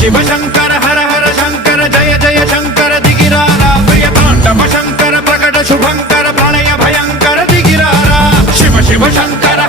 ಶಿವ ಶಂಕರ ಹರ ಹರ ಶಂಕರ ಜಯ ಜಯ ಶಂಕರ ದಿಗಿರಾರ ಪ್ರಿಯ ತಾಂಡವ ಶಂಕರ ಪ್ರಕಟ ಶುಭಂಕರ ಪ್ರಳಯ ಭಯಂಕರ ದಿಗಿರಾರ ಶಿವ ಶಿವ ಶಂಕರ